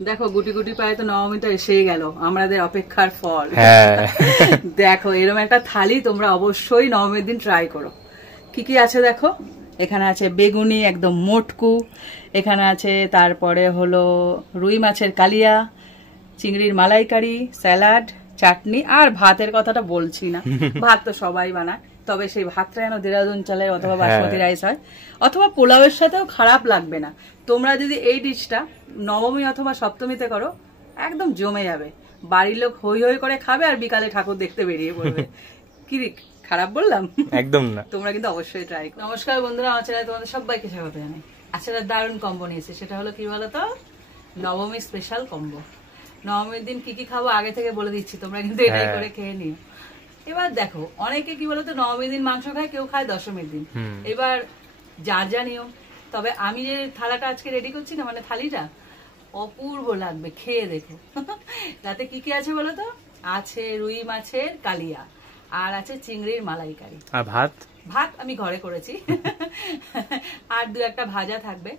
দেখো গুটি গুটি পায়ে তো নবমীটা এসেই গেল, আমাদের অপেক্ষার ফল। দেখো এরকম একটা থালি তোমরা অবশ্যই নবমীর দিন ট্রাই করো। কি কি আছে দেখো, এখানে আছে বেগুনি একদম মোটকু, এখানে আছে তারপরে হলো রুই মাছের কালিয়া, চিংড়ির মালাইকারি, স্যালাড, চাটনি, আর ভাতের কথাটা বলছি না, ভাত তো সবাই বানায়, তবে সেই ভাতটা যেন দেরাদুন চালের অথবা বাসমতি রাইস হয়, অথবা পোলাওয়ের সাথেও খারাপ লাগবে না। তোমরা যদি এই ডিশটা নবমী অথবা সপ্তমীতে করো একদম জমে যাবে, বাড়ির লোক হই হই করে খাবে আর বিকালে ঠাকুর দেখতে বেরিয়ে পড়বে। কি খারাপ বললাম? একদম না। তোমরা কিন্তু অবশ্যই ট্রাই করো। নমস্কার বন্ধুরা, আমার চ্যানেলে তোমাদের সবাইকে স্বাগত জানাই। আজকে দারুণ কম্বো নিয়েছি, সেটা হলো কি বলতো, নবমী স্পেশাল কম্বো। নবমীর দিন কি কি খাবো আগে থেকে বলে দিচ্ছি, তোমরা কিন্তু এটাই করে খেয়ে নিও। এবার দেখো অনেকে কি বলতো নবমীর দিন মাংস খায়, কেউ খায় দশমীর দিন, এবার যার যা নিয়ম। তবে আমি যে থালাটা আজকে রেডি করছি না, মানে থালিটা অপূর্ব লাগবে, খেয়ে দেখো। তাতে কি কি আছে বলতো, আছে রুই মাছের কালিয়া, আর আছে চিংড়ির মালাইকারি, আর ভাত ভাত আমি ঘরে করেছি, আর দু একটা ভাজা থাকবে।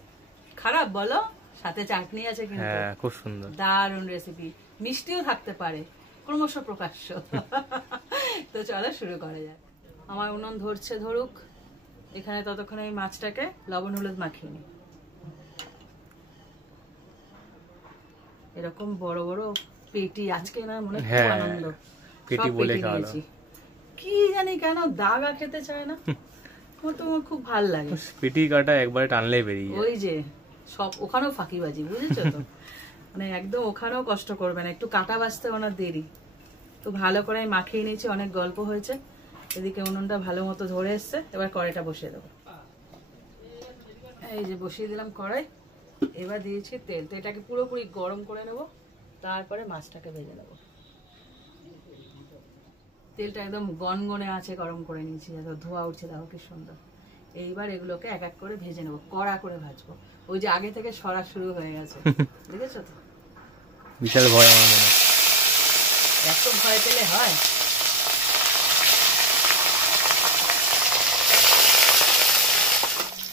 খারাপ বলো? সাথে চাটনি আছে, কিন্তু খুব সুন্দর দারুণ রেসিপি, মিষ্টিও থাকতে পারে, ক্রমশ প্রকাশ্য। তো চলো শুরু করা যাক। আমার উনুন ধরছে ধরুক, এখানে ততক্ষণ এই মাছটাকে লবণ হলুদ মাখিয়ে নিই। এরকম বড় বড় পেটি আজকে না মনে খুব আনন্দ, পেটি বলে খাওয়ালো। কি জানি কেন দাগা খেতে চায় না, তোমার খুব ভালো লাগে। পেটি কাটা একবারে টানলেই বেরিয়ে যায়। ওই যে সব ওখানেও ফাঁকিবাজি, বুঝেছো তো? মানে একদম ওখানেও কষ্ট করবে না, একটু কাটা বাজতে ওনার দেরি। তো ভালো করে আমি মাখিয়ে নিয়েছি, অনেক গল্প হয়েছে। এদিকে উনুনটা ভালো মতো ধরে এসছে, এবার কড়াইটা বসিয়ে দেবো। এই যে বসিয়ে দিলাম কড়াই, এবার দিয়েছি তেল। তো এটাকে পুরোপুরি গরম করে নেব, তারপরে মাছটাকে ভেজে নেব। তেলটা একদম গনগনে আছে, গরম করে নিয়েছি, ধোয়া উঠছে, দেখো কি সুন্দর। এইবার এগুলোকে এক এক করে ভেজে নেবো, কড়া করে ভাজবো। ওই যে আগে থেকে সরা শুরু হয়ে গেছে, দেখেছো তো? বিশাল ভয় আমার মনে। এত ভয় পেলে হয়?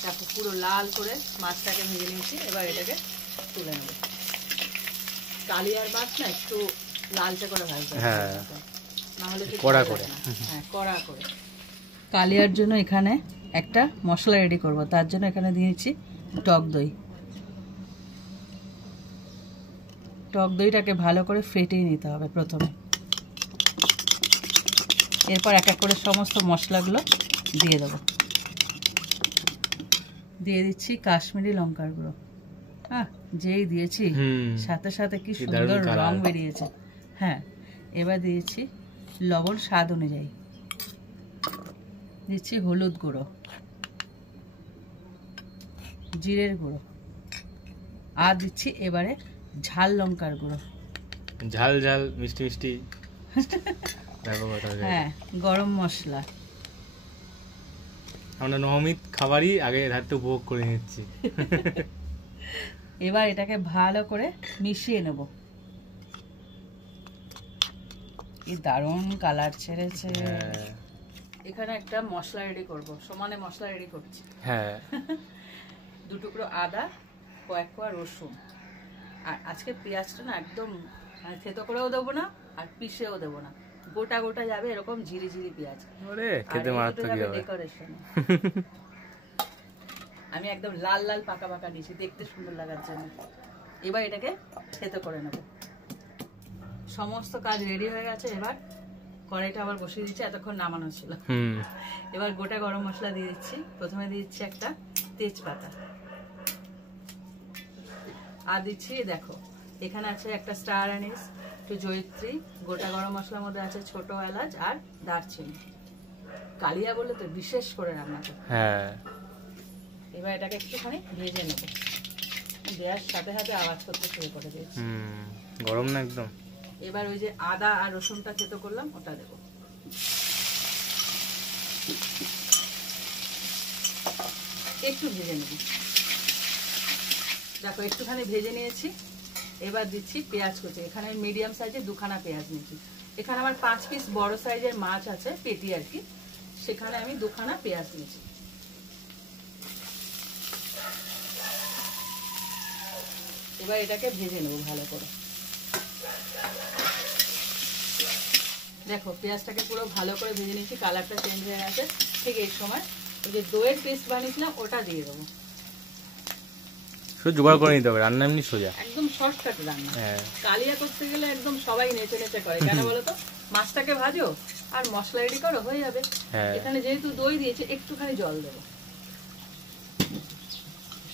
দেখো পুরো লাল করে মাছটাকে ভেজে নিয়েছি, এবার এটাকে তুলে নেবো। কালিয়ার মাছ না একটু লালচে করে ভাজতে হবে, নাহলে কড়া করে। হ্যাঁ, কড়া করে। কালিয়ার জন্য এখানে একটা মশলা রেডি করব, তার জন্য এখানে দিয়েছি টক দই। টক দইটাকে ভালো করে ফেটিয়ে নিতে হবে প্রথমে, এরপর এক এক করে সমস্ত মশলাগুলো দিয়ে দেবো। দিয়ে দিচ্ছি কাশ্মীরি লঙ্কার গুঁড়ো। যেই দিয়েছি সাথে সাথে কি সুন্দর রং বেরিয়েছে। হ্যাঁ, এবার দিয়েছি লবণ স্বাদ অনুযায়ী, দিচ্ছি হলুদ গুঁড়ো, জিরের গুঁড়ো, আর দিচ্ছি এবারে ঝাল লঙ্কার গুঁড়ো। ঝাল ঝাল মিষ্টি মিষ্টি। হ্যাঁ, গরম মশলা। আমরা নবমীর খাবারই আগে রাতে উপভোগ করে নিচ্ছি। এবার এটাকে ভালো করে মিশিয়ে নেব। কি দারুণ কালার ছেড়েছে। এখানে একটা মশলা রেডি করব, সমানে মশলা রেডি করছি। হ্যাঁ, 2 টুকরো আদা, কয়েক কোয়া রসুন, আর আজকে পেঁয়াজটা না একদম থেতো করেও দেবো না আর পিষেও দেবো না, গোটা গোটা যাবে, এরকম ঝিরি ঝিরি পেঁয়াজ। খেতে মারাত্মক হবে। আমি একদম লাল লাল পাকা পাকা নিয়েছি, দেখতে সুন্দর লাগার জন্য। এবার এটাকে থেতো করে নেব। সমস্ত কাজ রেডি হয়ে গেছে, এবার কড়াইটা আবার বসিয়ে দিচ্ছি, এতক্ষণ নামানো ছিল। এবার গোটা গরম মশলা দিয়ে দিচ্ছি। প্রথমে দিচ্ছি একটা তেজপাতা, আর দিচ্ছি দেখো এখানে আছে একটা স্টার অ্যানিস, একটু জয়িত্রী, গোটা গরম মশলার মধ্যে আছে ছোট এলাচ আর দারচিনি। কালিয়া বলে তো বিশেষ করে রান্না করতে। হ্যাঁ, এবার এটাকে একটুখানি ভেজে নেব। গ্যাস সাথে সাথে আওয়াজ করতে শুরু করে দিয়েছি। গরম না একদম। এবার ওই যে আদা আর রসুনটা থেতো করলাম ওটা দেব। একটু ভেজে নেব। দেখো একটুখানি ভেজে নিয়েছি, এবার দিচ্ছি পেঁয়াজ কুচি। এখানে মিডিয়াম সাইজের 2খানা পেঁয়াজ নিয়েছি। এখানে আমার 5 পিস বড় সাইজের মাছ আছে, পেটি আর কি, সেখানে আমি 2খানা পেঁয়াজ নিয়েছি। এবার এটাকে ভেজে নেবো ভালো করে। দেখো পেঁয়াজটাকে পুরো ভালো করে ভেজে নিয়েছি, কালারটা চেঞ্জ হয়ে গেছে। ঠিক এই সময় ওই যে দইয়ের পেস্ট বানিয়েছিলাম ওটা দিয়ে দেবো। শুধু জোগাড় করে নিতে হবে, রান্না এমনি সোজা, একদম শর্টকাট রান্না। কালিয়া করতে গেলে একদম সবাই নেচে নেচে করে, কেন বলো তো? মাছটাকে ভাজো আর মশলা রেডি করো, হয়ে যাবে। এখানে যেহেতু দই দিয়েছে একটুখানি জল দেবো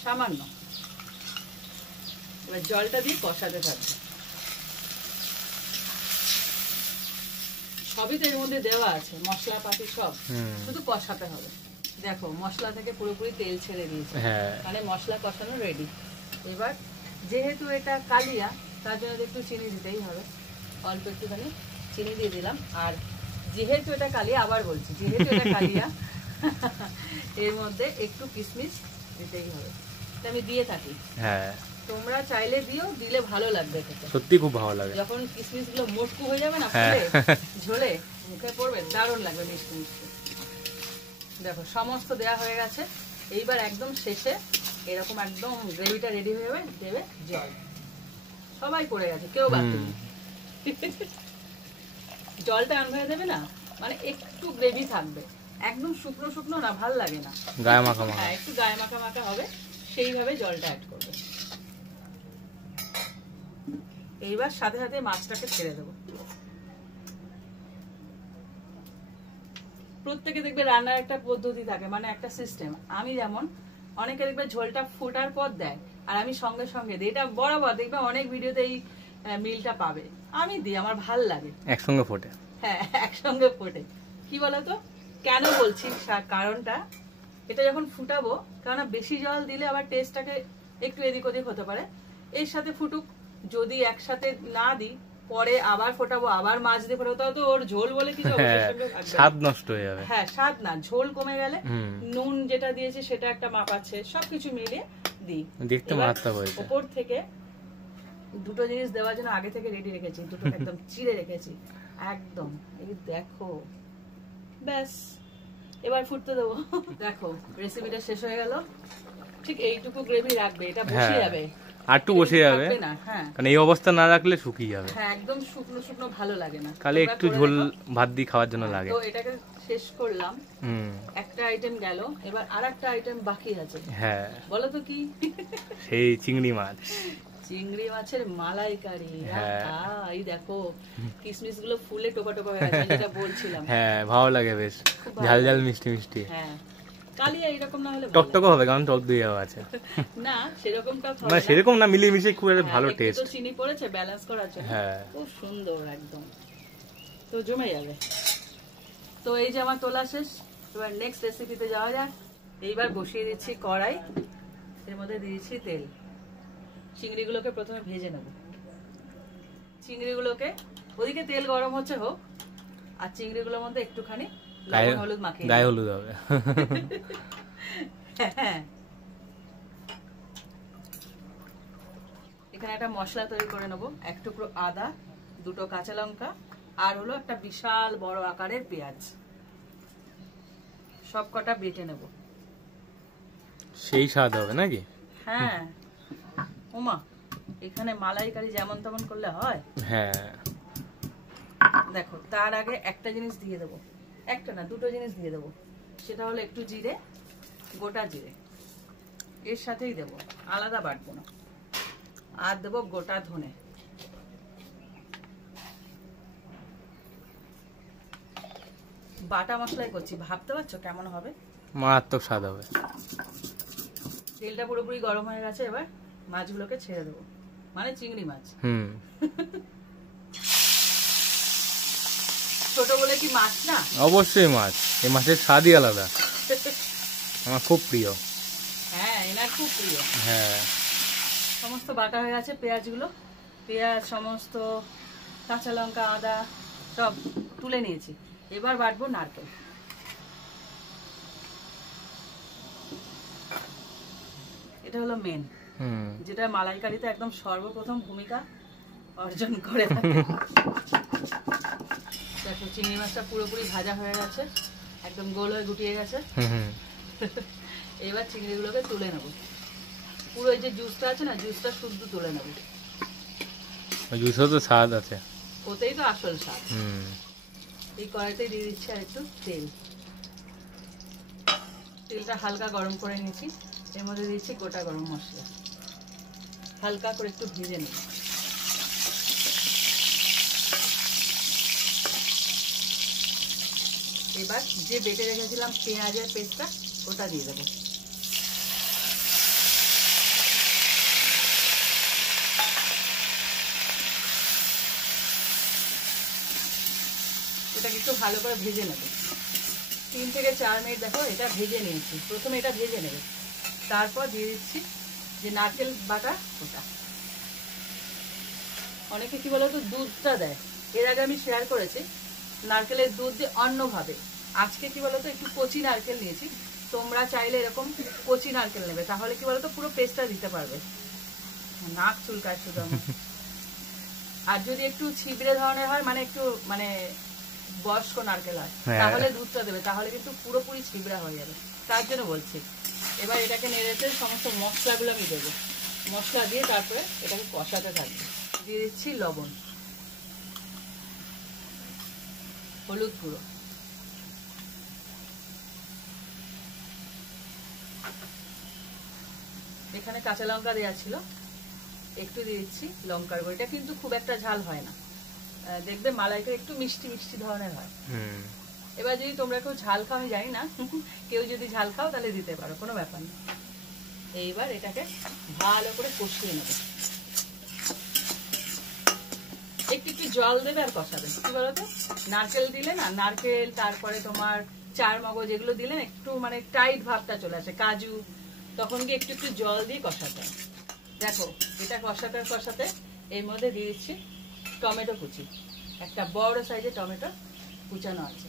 সামান্য, এবার জলটা দিয়ে কষাতে থাকবে। সবই তো এর মধ্যে দেওয়া আছে, মশলাপাতি সব, শুধু কষাতে হবে। দেখো মশলা থেকে পুরোপুরি তেল ছেড়ে দিয়েছে, মানে মশলা কষানো রেডি। এবার যেহেতু এটা কালিয়া তার জন্য একটু চিনি দিতেই হবে, অল্প একটুখানি চিনি দিয়ে দিলাম। আর যেহেতু এটা কালিয়া, আবার বলছি যেহেতু এটা কালিয়া এর মধ্যে একটু কিশমিশ দিতেই হবে, আমি দিয়ে থাকি। তোমরা চাইলে দিও, দিলে ভালো লাগবে খেতে, সত্যি খুব ভালো লাগে। যখন কিশমিশ গুলো মোটকু হয়ে যাবে না ঝোলে, মুখে পড়বে, দারুণ লাগবে মিষ্টি মিষ্টি। দেখো সমস্ত দেয়া হয়ে গেছে। এইবার একদম শেষে এরকম একদম গ্রেভিটা রেডি হয়ে যাবে, দেবে জল। সবাই করে গেছে, কেউ বাকি নেই। জলটা অন হয়ে দেবে না, মানে একটু গ্রেভি থাকবে, একদম শুকনো শুকনো না, ভাল লাগে না, গায়ে মাখা মাখা। হ্যাঁ একটু গায়ে মাখা মাখা হবে, সেইভাবে জলটা অ্যাড করবে। এইবার সাথে সাথে মাছটাকে ছেড়ে দেবো। প্রত্যেকে দেখবে রান্নার একটা পদ্ধতি থাকে, মানে একটা সিস্টেম। আমি যেমন, অনেকে দেখবে ঝোলটা ফোটার পর দেয়, আর আমি সঙ্গে সঙ্গে দিই। এটা বরাবর দেখবে অনেক ভিডিওতে এই মিলটা পাবে, আমি দিই, আমার ভাল লাগে। একসঙ্গে ফোটে, হ্যাঁ একসঙ্গে ফোটে। কি বলতো কেন বলছি কারণটা, এটা যখন ফুটাবো, কারণ বেশি জল দিলে আবার টেস্টটাকে একটু এদিক ওদিক হতে পারে। এর সাথে ফুটুক, যদি একসাথে না দিই পরে আবার ফোটাবো, আবার মাছ দিয়ে ফোটাবো, তাহলে তো ওর ঝোল বলে কিছু স্বাদ নষ্ট হয়ে যাবে। হ্যাঁ স্বাদ না, ঝোল কমে গেলে নুন যেটা দিয়েছে সেটা একটা মাপ আছে, সবকিছু মিলিয়ে দিই। দেখতে মারাত্মক হয়েছে। উপর থেকে দুটো জিনিস দেওয়ার জন্য আগে থেকে রেডি রেখেছি, দুটো একদম চিড়ে রেখেছি একদম। এই দেখো, ব্যাস এবার ফুটতে দেবো। দেখো রেসিপিটা শেষ হয়ে গেল। ঠিক এইটুকু গ্রেভি রাখবে, এটা বসে যাবে, আর একটু বসে যাবে, কারণ এই অবস্থা না রাখলে শুকিয়ে যাবে। হ্যাঁ একদম শুকনো শুকনো ভালো লাগে না, খালি একটু ঝোল ভাত দিয়ে খাওয়ার জন্য লাগে। তো এটাকে শেষ করলাম, একটা আইটেম গেল, এবার আরেকটা আইটেম বাকি আছে। হ্যাঁ বলো তো কি? সেই চিংড়ি মাছ, চিংড়ি মাছের মালাইকারি। এই দেখো কিশমিশ গুলো ফুলে টোপা টোপা হয়ে গেছে, যেটা বলছিলাম। হ্যাঁ ভালো লাগে, বেশ ঝাল ঝাল মিষ্টি মিষ্টি। হ্যাঁ কালিয়া এরকম না হলে টকটকে হবে, কারণ টক দিয়ে আছে না, সেরকম টক হবে না, সেরকম না, মিলিয়ে মিশিয়ে খুব একটা ভালো টেস্ট। তো চিনি পড়েছে ব্যালেন্স করার জন্য, খুব সুন্দর একদম, তো জমে যাবে। তো এই যে আমার তোলা শেষ, এবার নেক্সট রেসিপিতে যাওয়া যাক। এইবার বসিয়ে দিচ্ছি কড়াই, এর মধ্যে দিয়েছি তেল। চিংড়িগুলোকে প্রথমে ভেজে নেব। চিংড়িগুলোকে ওদিকে তেল গরম হচ্ছে হোক, আর চিংড়িগুলোর মধ্যে একটুখানি লবণ হলুদ মাখিয়ে, গায়ে হলুদ হবে। এখানে একটা মশলা তৈরি করে নেব। এক টুকরো আদা, দুটো কাঁচা লঙ্কা, আর হলো একটা বিশাল বড় আকারের পেঁয়াজ, সব কটা বেটে নেব। সেই স্বাদ হবে নাকি? হ্যাঁ ওমা, এখানে মালাইকারি যেমন তেমন করলে হয়? হ্যাঁ দেখো তার আগে একটা জিনিস দিয়ে দেবো, একটা না দুটো জিনিস দিয়ে দেবো। সেটা হলো একটু জিরে, গোটা জিরে এর সাথেই দেবো, আলাদা বাটবো না। আর দেবো গোটা ধনে। বাটা মশলাই করছি, ভাবতে পারছো কেমন হবে? মারাত্মক স্বাদ হবে। তেলটা পুরোপুরি গরম হয়ে গেছে, এবার মাছগুলোকে ছেড়ে দেবো, মানে চিংড়ি মাছ। ছোট বলে কি মাছ না? অবশ্যই মাছ, এই মাছের স্বাদই আলাদা, আমার খুব প্রিয়। হ্যাঁ এনার খুব প্রিয়। হ্যাঁ সমস্ত বাটা হয়ে গেছে, পেঁয়াজগুলো, পেঁয়াজ সমস্ত কাঁচা লঙ্কা আদা সব তুলে নিয়েছি। এবার বাটবো নারকেল। এটা হলো মেন, যেটা মালাইকারিতে একদম সর্বপ্রথম ভূমিকা অর্জন করে থাকে। দেখো চিংড়ি মাছটা পুরোপুরি ভাজা হয়ে গেছে, একদম গোল হয়ে গুটিয়ে গেছে। এবার চিংড়িগুলোকে তুলে নেব। পুরো এই যে জুসটা আছে না, জুসটা শুদ্ধ তুলে নেবে। জুসও তো স্বাদ আছে, ওতেই তো আসল স্বাদ। এই কড়াইতে দিয়ে দিচ্ছি আর একটু তেল। তেলটা হালকা গরম করে নিয়েছি, এর মধ্যে দিচ্ছি গোটা গরম মশলা, হালকা করে একটু ভেজে নেব। এবার যে বেটে রেখেছিলাম পেঁয়াজের পেস্টটা, ওটা দিয়ে দেবো। এটাকে একটু ভালো করে ভেজে নেব, 3 থেকে 4 মিনিট দেখো এটা ভেজে নিয়েছি। প্রথমে এটা ভেজে নেবে, তারপর দিয়ে দিচ্ছি যে নারকেল বাটা ওটা। অনেকে কি বলতো দুধটা দেয়, এর আগে আমি শেয়ার করেছি নারকেলের দুধ দিয়ে অন্যভাবে। আজকে কি বলতো একটু কচি নারকেল নিয়েছি, তোমরা চাইলে এরকম কচি নারকেল নেবে, তাহলে কি বলতো পুরো পেস্টটা দিতে পারবে। নাক চুলকায় শুধু আমার। আর যদি একটু ছিবড়ে ধরনের হয়, মানে একটু মানে বয়স্ক নারকেল হয়, তাহলে দুধটা দেবে, তাহলে কিন্তু পুরোপুরি ছিবড়া হয়ে যাবে, তার জন্য বলছি। এবার এটাকে নেড়েছে সমস্ত মশলাগুলো আমি দেবো, মশলা দিয়ে তারপরে এটাকে কষাতে থাকবে। দিয়ে দিচ্ছি লবণ, হলুদ গুঁড়ো, এখানে কাঁচা লঙ্কা দেওয়া ছিল, একটু দিয়ে দিচ্ছি লঙ্কার গুঁড়ো। এটা কিন্তু খুব একটা ঝাল হয় না, দেখবে মালাইকারি একটু মিষ্টি মিষ্টি ধরনের হয়। এবার যদি তোমরা কেউ ঝাল খাও, আমি জানি না, কেউ যদি ঝাল খাও তাহলে দিতে পারো, কোনো ব্যাপার নেই। এইবার এটাকে ভালো করে কষিয়ে নেবে, একটু একটু জল দেবে আর কষাবে। কি বলতো নারকেল দিলে না, নারকেল তারপরে তোমার চার মগজ এগুলো দিলে একটু মানে টাইট ভাবটা চলে আসে, কাজু, তখন গিয়ে একটু একটু জল দিয়ে কষাতে। দেখো এটা কষাতে কষাতে এর মধ্যে দিয়ে দিচ্ছি টমেটো কুচি, একটা বড় সাইজের টমেটো কুচানো আছে।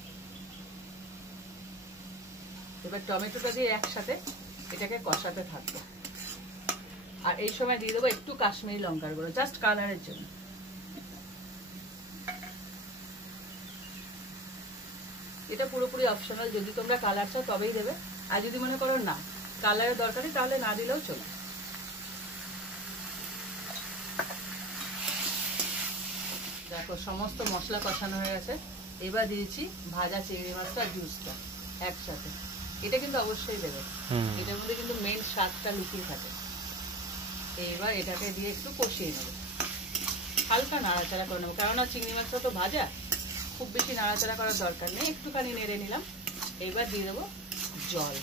এবার টমেটোটা দিয়ে একসাথে এটাকে কষাতে থাকবো। আর এই সময় দিয়ে দেবো একটু কাশ্মীরি লঙ্কার গুঁড়ো, জাস্ট কালারের জন্য। এটা পুরোপুরি অপশনাল, যদি তোমরা কালার চাও তবেই দেবে, আর যদি মনে করো না কালারের দরকার নেই তাহলে না দিলেও চলবে। দেখো সমস্ত মশলা কষানো হয়ে গেছে, এবার দিয়েছি ভাজা চিংড়ি মাছটা জুসটা একসাথে। এটা কিন্তু অবশ্যই দেবে, এটার মধ্যে কিন্তু মেন স্বাদটা লুকিয়ে থাকে। এবার এটাকে দিয়ে একটু কষিয়ে নেবো, হালকা নাড়াচাড়া করে নেবো, কেননা চিংড়ি মাছটা তো ভাজা, খুব বেশি নাড়াচাড়া করার দরকার নেই, একটুখানি নেড়ে নিলাম। এবার দিয়ে দেবো জল,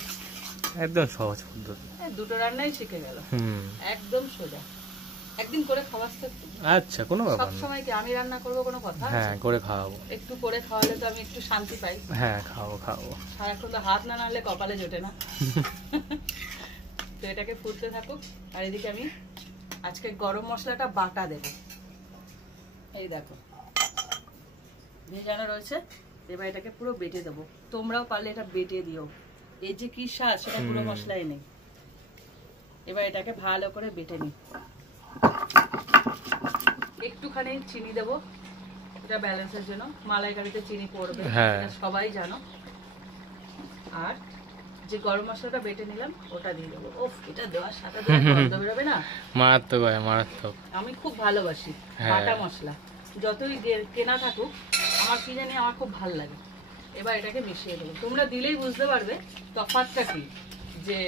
একদম সহজ পদ্ধতি, দুটো রান্নাই শিখে গেল, একদম সোজা। একদিন করে খাওয়াস তো? আচ্ছা, কোনো ব্যাপার না। সব সময় কি আমি রান্না করব কোনো কথা? হ্যাঁ, করে খাওয়াবো। একটু করে খাওয়ালে তো আমি একটু শান্তি পাই। হ্যাঁ, খাওয়াবো। সারাক্ষণ তো হাত না নাড়লে কপালে জোটে না। তো এটাকে ফুটতে থাকুক, আর এদিকে আমি আজকে গরম মশলাটা বাটা দেব। এই দেখো ভেজানো রয়েছে, এবার এটাকে পুরো বেটে দেবো। তোমরাও পারলে এটা বেটে দিও, এই যে কি স্বাদ সেটা পুরো মশলাই নেই। এবার এটাকে ভালো করে বেটে নিই, একটুখানি চিনি দেবো, এটা ব্যালেন্সের জন্য, মালাইকারিতে চিনি পড়বে, এটা সবাই জানো। আর যে গরম মশলাটা বেটে নিলাম ওটা দিয়ে দেবো। ওফ, এটা দেওয়ার সাথে গন্ধ বেরোবে না, মারাত্মক হয়, মারাত্মক। আমি খুব ভালোবাসি বাটা মশলা, যতই কেনা থাকুক আমার কি জানি আমার খুব ভালো লাগে। এবার এটাকে মিশিয়ে দেবো, তোমরা দিলেই বুঝতে পারবে তফাৎটা কি, যে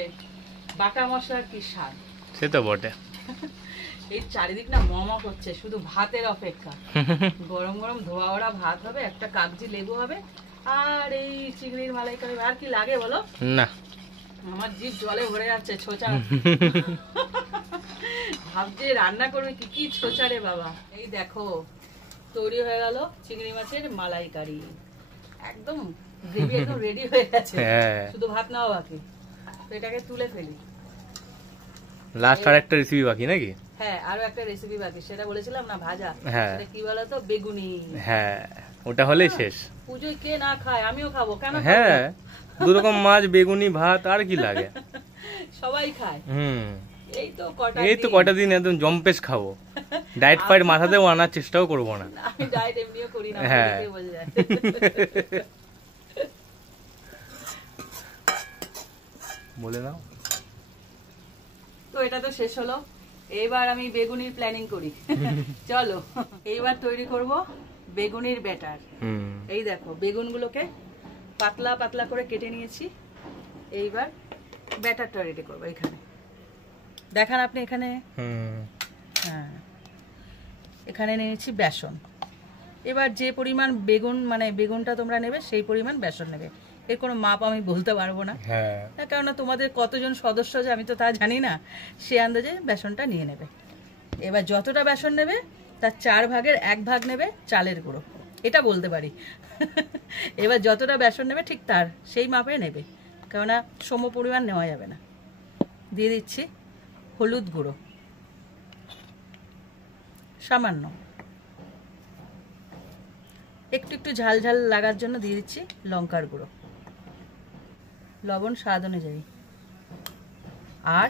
বাটা মশলার কি স্বাদ। সে তো বটে। এই চারিদিক না মমা করছে, শুধু ভাতের অপেক্ষা। গরম গরম ধোয়া ওরা ভাত হবে, একটা কাগজি লেবু হবে, আর এই চিংড়ির মালাইকারি। আর কি লাগে বলো? না, আমার জিভ জলে ভরে যাচ্ছে, ছোচা। ভাবছে রান্না করবে কি কি ছোচা রে বাবা। এই দেখো তৈরি হয়ে গেল চিংড়ি মাছের মালাইকারি, একদম গ্রেভি একদম রেডি হয়ে গেছে, শুধু ভাত নেওয়া বাকি। তো এটাকে তুলে ফেলি। লাস্ট আর একটা রেসিপি বাকি নাকি? হ্যাঁ, আরো একটা রেসিপি বাকি, সেটা বলেছিলাম না ভাজা, সেটা কি বলতো বেগুনি। হ্যাঁ, ওটা হলেই শেষ। পুজোয় কে না খায়, আমিও খাবো, কেন? হ্যাঁ, দু রকম মাছ, বেগুনি, ভাত, আর কি লাগে? সবাই খায়। এই তো কটা দিন একদম জম্পেশ খাবো, ডায়েট ফাইট মাথাতেও আনার চেষ্টাও করবো না। আমি ডায়েট এমনিও করি না, হ্যাঁ বলে যায়। বলে নাও। তো এটা তো শেষ হলো, এইবার আমি বেগুনির প্ল্যানিং করি। চলো এইবার তৈরি করব বেগুনির ব্যাটার। এই দেখো বেগুনগুলোকে পাতলা পাতলা করে কেটে নিয়েছি, এইবার ব্যাটারটা রেডি করবো। এখানে দেখান আপনি, এখানে হ্যাঁ এখানে নিয়েছি বেসন। এবার যে পরিমাণ বেগুন মানে বেগুনটা তোমরা নেবে সেই পরিমাণ বেসন নেবে, এর কোনো মাপ আমি বলতে পারবো না, কেননা তোমাদের কতজন সদস্য যে আমি তো তা জানি না, সে আন্দাজে বেসনটা নিয়ে নেবে। এবার যতটা বেসন নেবে তার 4 ভাগের 1 ভাগ নেবে চালের গুঁড়ো, এটা বলতে পারি। এবার যতটা বেসন নেবে ঠিক তার সেই মাপে নেবে, কেননা সম পরিমাণ নেওয়া যাবে না। দিয়ে দিচ্ছি হলুদ গুঁড়ো সামান্য, একটু একটু ঝাল ঝাল লাগার জন্য দিয়ে দিচ্ছি লঙ্কার গুঁড়ো, লবণ স্বাদ অনুযায়ী। আর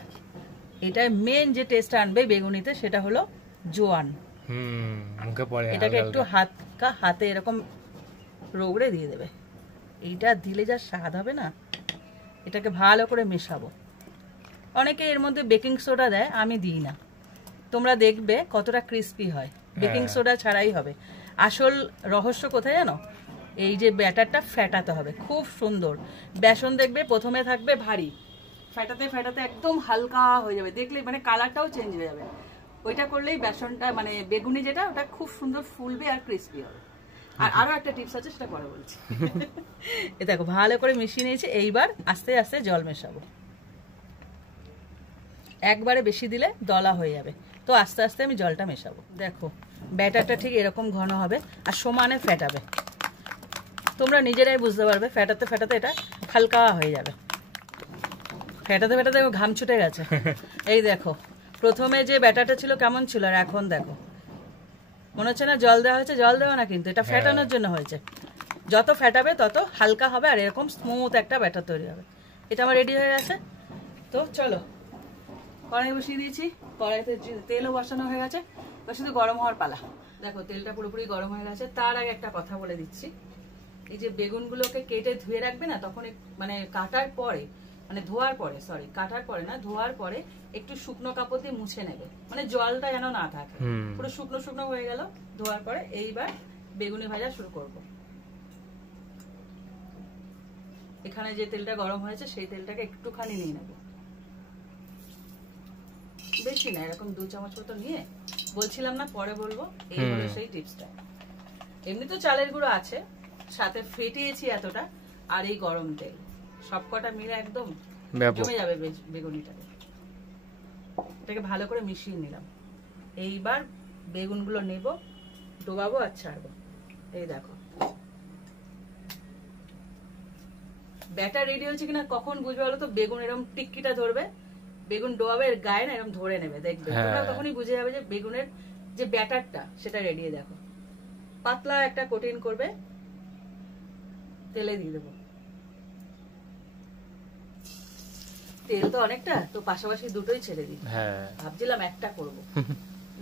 এটার মেন যে টেস্ট আনবে বেগুনিতে সেটা হলো জোয়ান। এটাকে একটু হাতে এরকম রগড়ে দিয়ে দেবে, এইটা দিলে যা স্বাদ হবে না, এটাকে ভালো করে মেশাবো। অনেকে এর মধ্যে বেকিং সোডা দেয়, আমি দিই না, তোমরা দেখবে কতটা ক্রিস্পি হয়, বেকিং সোডা ছাড়াই হবে। আসল রহস্য কোথায় জানো, এই যে ব্যাটারটা ফেটাতে হবে খুব সুন্দর। বেসন দেখবে প্রথমে থাকবে ভারী, ফেটাতে ফেটাতে একদম হালকা হয়ে যাবে, দেখলে মানে কালারটাও চেঞ্জ হয়ে যাবে। ওইটা করলেই বেসনটা মানে বেগুনি যেটা ওটা খুব সুন্দর ফুলবে আর ক্রিস্পি হবে। আর আরো একটা টিপস আছে, সেটা পরে বলছি। এ দেখো ভালো করে মিশিয়ে নিয়েছি, এইবার আস্তে আস্তে জল মেশাবো। একবারে বেশি দিলে দলা হয়ে যাবে, তো আস্তে আস্তে আমি জলটা মেশাবো। দেখো ব্যাটারটা ঠিক এরকম ঘন হবে আর সমানে ফেটাবে, তোমরা নিজেরাই বুঝতে পারবে, ফেটাতে ফেটাতে এটা হালকা হয়ে যাবে। ফেটাতে ফেটাতে ঘাম ছুটে গেছে। এই দেখো প্রথমে যে ব্যাটারটা ছিল কেমন ছিল, আর এখন দেখো মনে হচ্ছে না জল দেওয়া হয়েছে, জল দেওয়া না, কিন্তু এটা ফেটানোর জন্য হয়েছে। যত ফেটাবে তত হালকা হবে আর এরকম স্মুথ একটা ব্যাটার তৈরি হবে। এটা আমার রেডি হয়ে গেছে, তো চলো কড়াই বসিয়ে দিয়েছি, কড়াইতে তেলও বসানো হয়ে গেছে, এবার শুধু গরম হওয়ার পালা। দেখো তেলটা পুরোপুরি গরম হয়ে গেছে। তার আগে একটা কথা বলে দিচ্ছি, এই যে বেগুনগুলোকে কেটে ধুয়ে রাখবে না, তখন মানে কাটার পরে, মানে ধোয়ার পরে, সরি কাটার পরে না, ধোয়ার পরে একটু শুকনো কাপড় দিয়ে মুছে নেবে, মানে জলটা যেন না থাকে, পুরো শুকনো শুকনো হয়ে গেল ধোয়ার পরে। এইবার বেগুনি ভাজা শুরু করব। এখানে যে তেলটা গরম হয়েছে সেই তেলটাকে একটুখানি নিয়ে নেব, বেশি না, এরকম 2 চামচ মতো নিয়ে, বলছিলাম না পরে বলবো, এই হলো সেই টিপসটা। এমনি তো চালের গুঁড়ো আছে, সাথে ফেটিয়েছি এতটা, আর এই গরম তেল সবকটা মিলে একদম জমে যাবে বেগুনিটাকে। এটাকে ভালো করে মিশিয়ে নিলাম। এইবার বেগুনগুলো নেব, ডোবাবো আর ছাড়বো। এই দেখো ব্যাটার রেডি হয়েছে কিনা কখন বুঝবে বলো তো, বেগুন এরকম টিক্কিটা ধরবে, বেগুন ডোবাবে গায়ে না এরকম ধরে নেবে, দেখবে তোমরা তখনই বুঝে যাবে যে বেগুনের যে ব্যাটারটা সেটা রেডি। দেখো পাতলা একটা কোটিং করবে, তেলে দিয়ে দেবো। তেল তো অনেকটা, তো পাশাপাশি দুটোই ছেড়ে দিই। ভাবছিলাম একটা করব,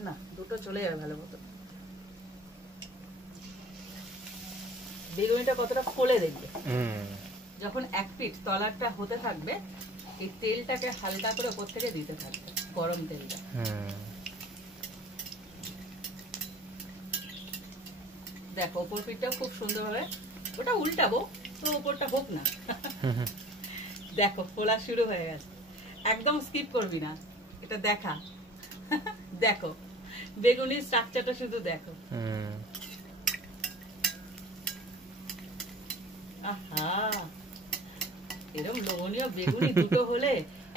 না দুটো চলে যাবে ভালো মতো। বেগুনিটা কতটা ফোলে দেখবে, যখন এক পিঠ তলারটা হতে থাকবে, এই তেলটাকে হালকা করে উপর থেকে দিতে থাকবে, গরম তেলটা। দেখো উপর পিঠটা খুব সুন্দর হবে, ওটা উল্টাবো তো উপরটা হোক না। দেখো ফোলা শুরু হয়ে গেছে, একদম স্কিপ করবি না, এটা দেখা। দেখো বেগুনির স্ট্রাকচারটা শুধু দেখো, আহা এরকম লোভনীয় বেগুনি দুটো হলে,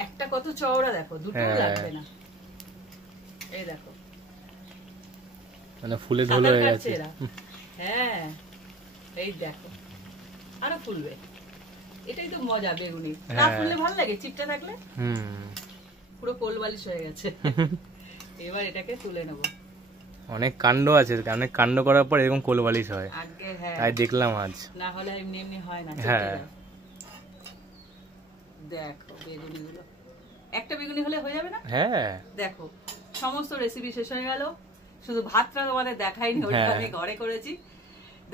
একটা কত চওড়া দেখো, দুটো লাগবে না। এই দেখো মানে ফুলে ঢোল হয়ে গেছে। হ্যাঁ এই দেখো আরো ফুলবে, এটাই তো মজা বেগুনি। না ফুললে ভালো লাগে, চিপটা থাকলে পুরো কোল বালিশ হয়ে গেছে। এবার এটাকে তুলে নেব। অনেক কাণ্ড আছে, অনেক কাণ্ড করার পর এরকম কোল বালিশ হয়, তাই দেখলাম আজ, না হলে এমনি এমনি হয় না। দেখো বেগুনিগুলো, একটা বেগুনি হলে হয়ে যাবে না? দেখো সমস্ত রেসিপি শেষ হয়ে গেল, শুধু ভাতটা তোমাদের দেখাইনি, ওটা আমি ঘরে করেছি।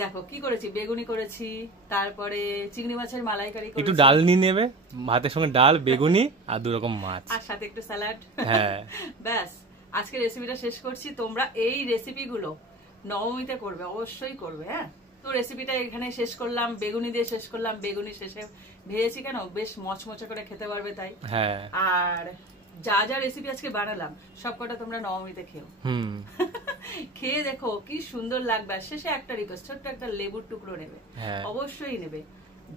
দেখো কি করেছি, বেগুনি করেছি, তারপরে চিংড়ি মাছের মালাইকারি করেছি, একটু ডাল নিয়ে নেবে, ভাতের সঙ্গে ডাল, বেগুনি আর 2 রকম মাছ, আর সাথে একটু স্যালাড। হ্যাঁ ব্যাস আজকে রেসিপিটা শেষ করছি। তোমরা এই রেসিপিগুলো নবমীতে করবে, অবশ্যই করবে। হ্যাঁ, তো রেসিপিটা এখানে শেষ করলাম, বেগুনি দিয়ে শেষ করলাম। বেগুনি শেষে ভেজেছি কেন, বেশ মচমচে করে খেতে পারবে তাই। হ্যাঁ, আর যা যা রেসিপি আজকে বানালাম সবকটা তোমরা নবমীতে খেও। খেয়ে দেখো কি সুন্দর লাগবে। আর শেষে একটা রিকোয়েস্ট, ছোট্ট একটা লেবুর টুকরো নেবে, অবশ্যই নেবে,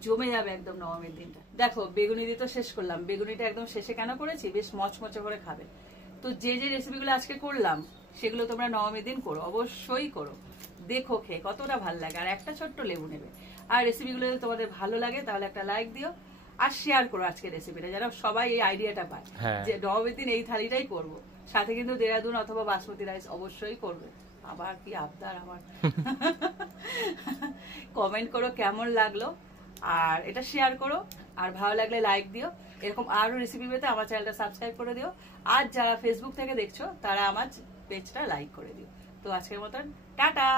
জমে যাবে একদম নবমীর দিনটা। দেখো বেগুনি দিয়ে তো শেষ করলাম, বেগুনিটা একদম শেষে কেন করেছি, বেশ মচমচে করে খাবে। তো যে যে রেসিপিগুলো আজকে করলাম সেগুলো তোমরা নবমীর দিন করো, অবশ্যই করো। দেখো খেয়ে কতটা ভালো লাগে। আর একটা ছোট্ট লেবু নেবে। আর রেসিপিগুলো যদি তোমাদের ভালো লাগে তাহলে একটা লাইক দিও, আর শেয়ার করো আজকের রেসিপিটা, যেন সবাই এই আইডিয়াটা পায় যে নবমীর দিন এই থালিটাই করবো। সাথে কিন্তু দেরাদুন অথবা বাসমতি রাইস অবশ্যই করবে। আবার কি আবদার আমার। কমেন্ট করো কেমন লাগলো, আর এটা শেয়ার করো, আর ভালো লাগলে লাইক দিও। এরকম আরো রেসিপি পেতে আমার চ্যানেলটা সাবস্ক্রাইব করে দিও। আর যারা ফেসবুক থেকে দেখছো তারা আমার পেজটা লাইক করে দিও। তো আজকের মতন টাটা।